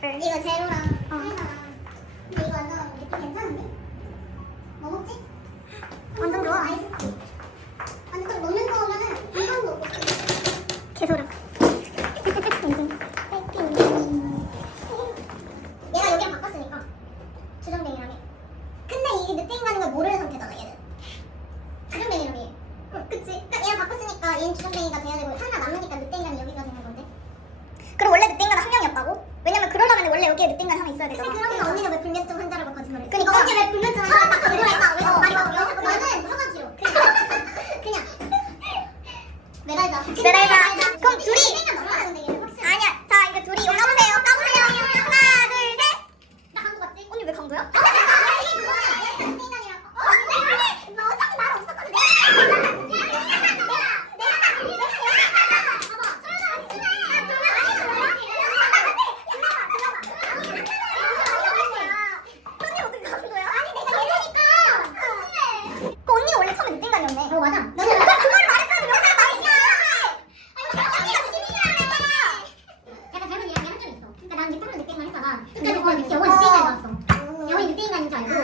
네. 이거 제로랑 어. 근데 이거 완전 괜찮은데? 뭐 먹지? 완전 좋아. 아이스크림. 완전 좀 녹는 거 오면은 한번 먹고 채소랑. 얘가 얘는. 주전뱅이가 그러니까 돼야 되고 여기에 느낀 건 하나 있어야 되잖아. 근데 그러면 언니는 왜 불면증 환자라고 거짓말을 해? 그러니까 언니 왜 불면증 환자? 처음 딱 들어왔다. 왜 말이 막 나는 화가 길어. 그냥. 매달자. 매달자. 그럼 둘이 하다가 끝까지 보았는데 여원이 늑대인간인 줄 알았어. 여원이 늑대인간인 줄 알고.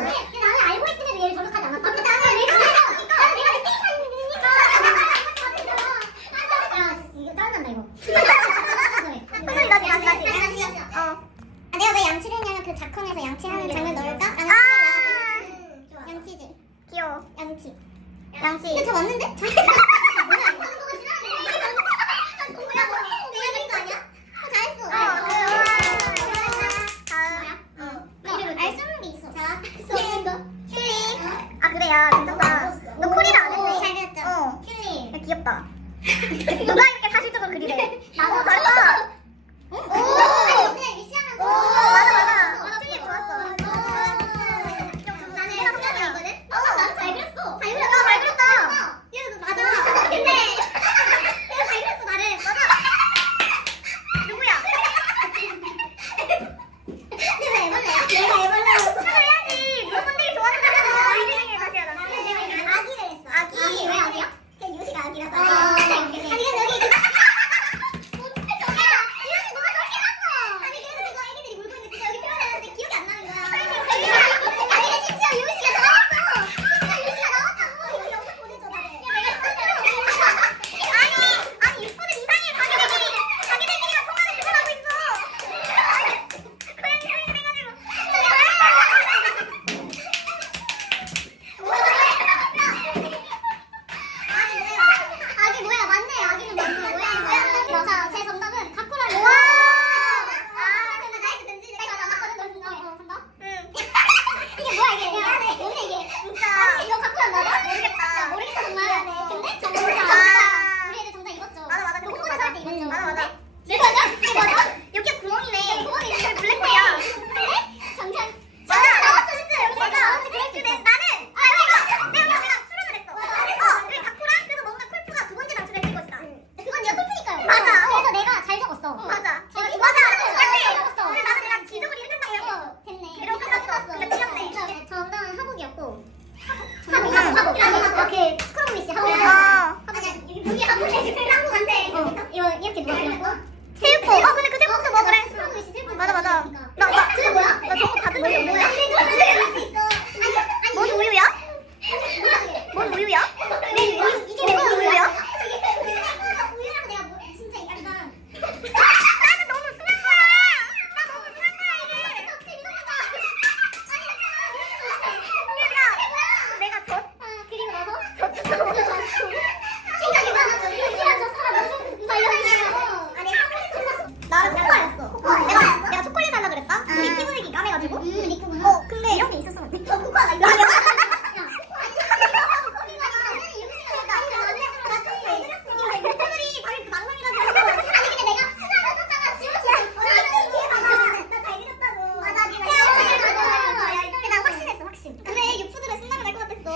Beli.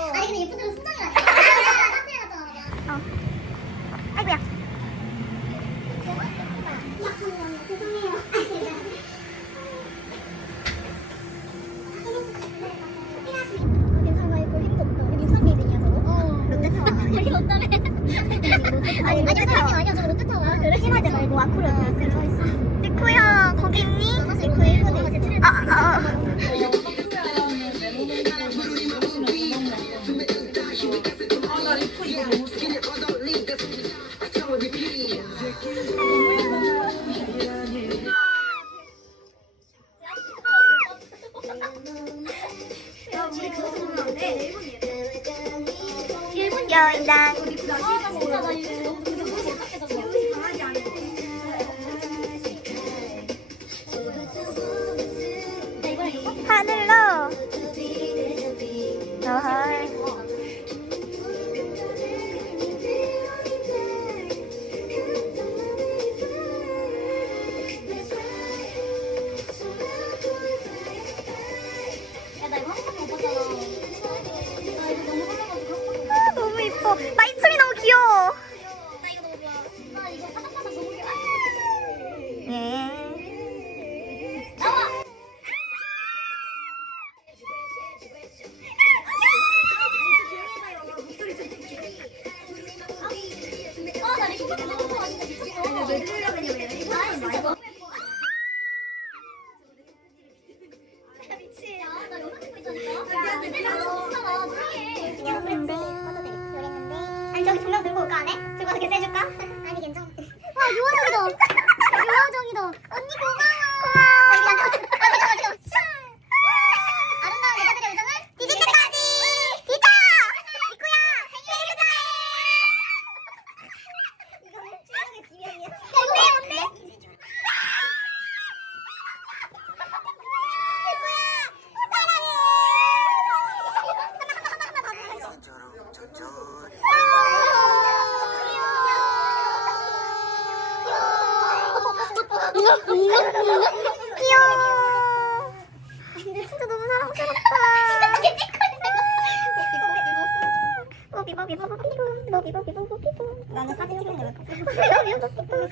Oh. I can 아, 너무 이뻐. 마이춤이 너무 귀여워. 예. 아니 저기 조 명 들고 올까 안에? 들고 와서 이렇게 쐬줄까? 아니 괜찮아 와 유화정이다 유화정이다 언니 고마워 고마워 아니 잠깐만 아 잠깐만 잠깐만 아름다운 여자들의 우정은 뒤질 때까지 뒤져 리코야 생일 축하해 이거는 최악의 기회이야 뭔데 뭔데? 귀여워. 근데 진짜 너무 사랑스럽다. 나는 사진 찍는데 왜 너무 귀여워.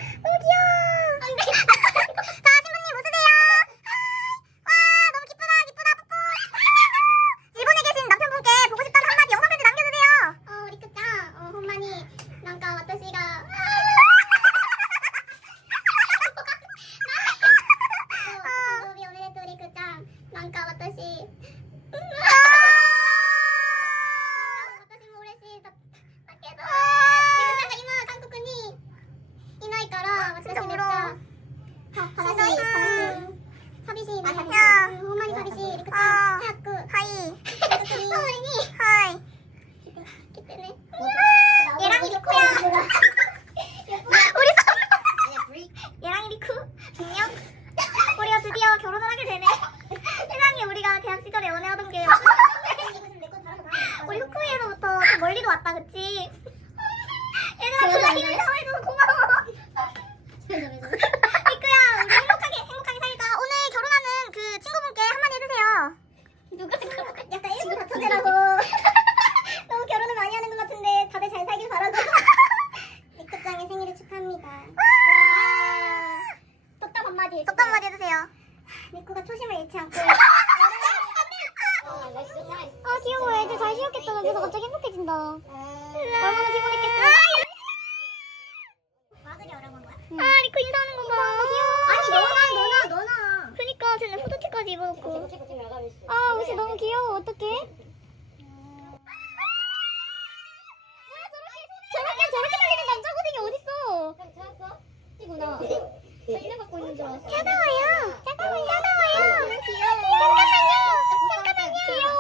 입어놓고. 아 옷이 너무 귀여워 어떡해 저렇게 저렇게 달리는 남자 고딩이 어딨어? 이구나. 달려 갖고 있는 줄 알았어. 차가워요. 차가워요. 차가워요. 귀여워. 잠깐만요. 잠깐만요. 귀여워.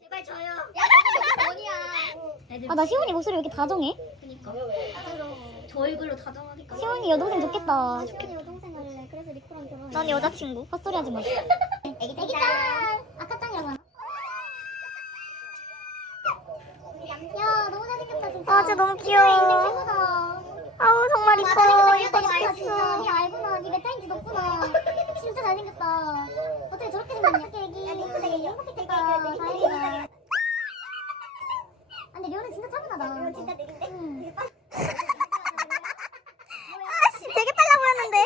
제발 저요. 야, 뭐냐? 아, 나 시원이 목소리 왜 이렇게 다정해? 그니까. 저 얼굴로 다정하니까. 시원이 여동생 좋겠다. 시원이 여동생 할래. 그래서 리코랑 결혼. 난 여자친구. 헛소리 하지 마. 애기 짱. 아까 짱이라고 하나? 야, 너무 잘생겼다, 진짜. 아, 진짜 너무 귀여워. 인생 최고다. 아우, 정말 와, 이뻐. 이뻐 진짜. 진짜. 니 죽겠어. 알구나. 니 메타인지 높구나. 진짜 잘생겼다. 어떻게 저렇게 생겼냐? 애기. 야, 리코 되게. 다행이다. 아, 근데 리오는 진짜 차분하다. 진짜 되긴데? 아씨, 되게 빨라 보였는데.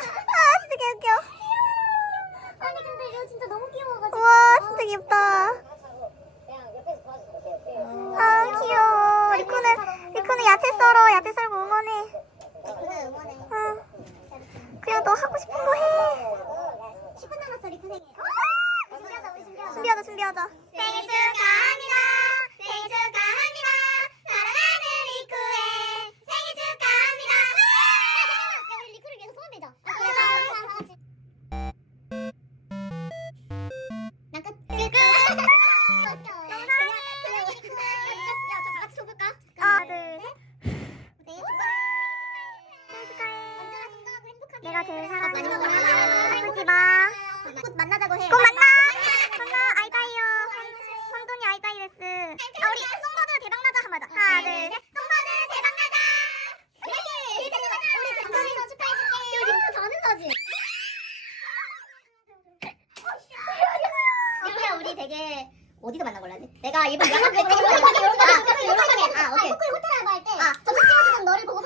아, 진짜 개웃겨. 아니, 근데 리오 진짜 너무 귀여워가지고. 우와, 진짜 귀엽다. 아, 귀여워. 리코는, 리코는 야채 썰어. 야채 썰고 응원해. 야, 너 하고 싶은 거 해. 10분 남았어 리쿠 생일. 준비하자 우리 준비하자 준비하자, 준비하자. 생일 축하합니다 내가 제일 사랑하는. 아프지 마. 곧 만나자고 해. 꼭 만나. 만나. 아이다이요. 황돈이 아이다이 데스. 아, 우리 송버드 대박 나자 한번 하자. 하나, 둘, 셋. 송파드 대박 나자. 우리 더 축하해줄게. 이거 리쿠 자는 사진. 리쿠야 우리 되게 어디서 만난 걸로 하지? 내가 이번 영화 때 아, 오케이. 호텔 호텔 알바 할 때. 아, 접시 찍어주는 너를 보고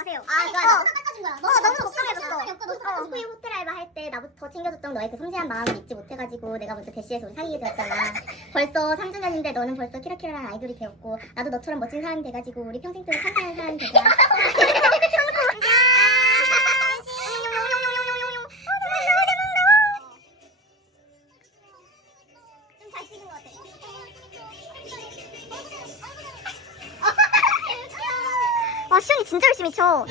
마세요. 아, 좋아. 어. 너 닦아준 거야. 어, 너무 속상해졌어. 어, 호텔 호텔 알바 할 때 나부터 챙겨줬던 너의 그 섬세한 마음을 잊지 못해가지고 내가 먼저 대시해서 우리 사귀게 되었잖아. 벌써 3주년인데 너는 벌써 키라키라한 아이돌이 되었고 나도 너처럼 멋진 사람이 돼가지고 우리 평생 동안 함께하는 사람이 되자. 와,